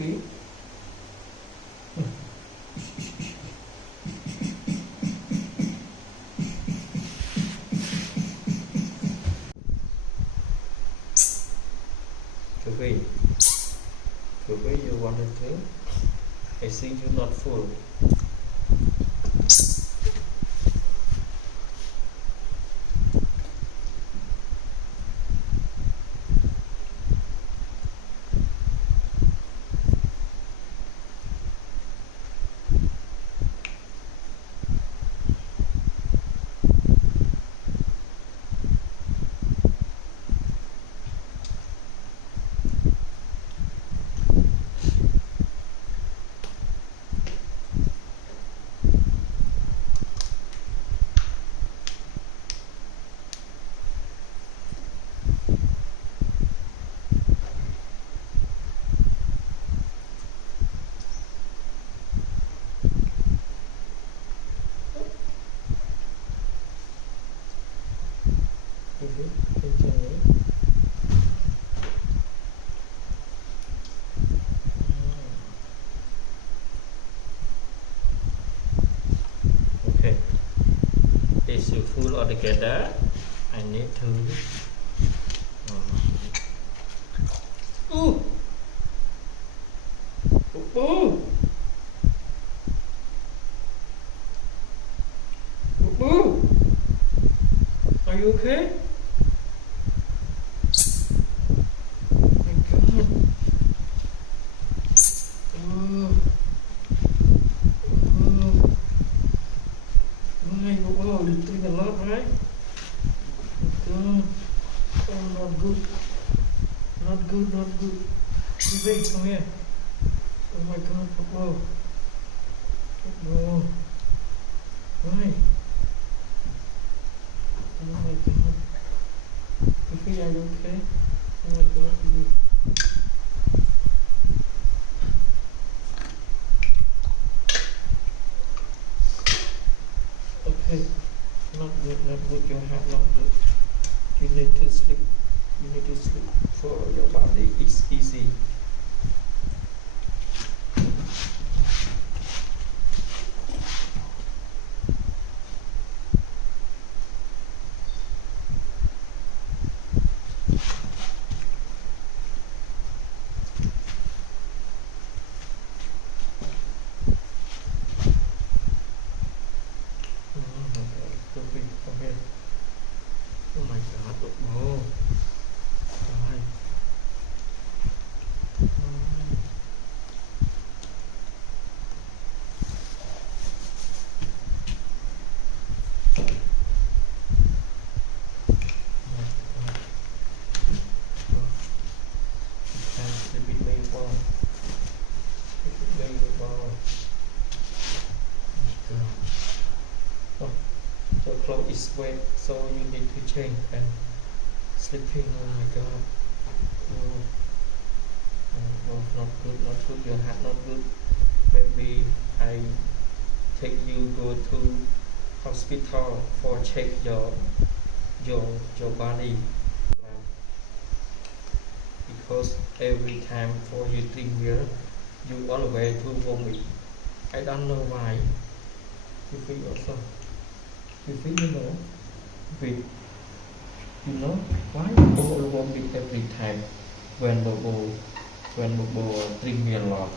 Okay. Coffee. Coffee, you want to drink? I see you not full. Okay, is you full altogether? I need to. Ooh, ooh, ooh. Are you okay? My God. Oh. Oh. Why? Oh, you drink a lot, right? God. Oh, not good. Not good, not good. Wait, come here. Oh my God. Whoa. Whoa. Why? Oh my God. Sophie, are you okay? Oh my God. Okay. Not good, not good. Your heart not good. You need to sleep. You need to sleep for your body. It's easy. Sophie, come here. Oh my God. Oh. Why? Your clothes is wet, so you need to change and sleeping. Oh my God. Oh, not good, not good. Your heart not good. Maybe I take you go to hospital for check your body. Because every time for you drink beer, you always to vomit. I don't know why. You feel also. You feel, you know, with, you know, why Bobo vomit every time when Bobo drink beer a lot.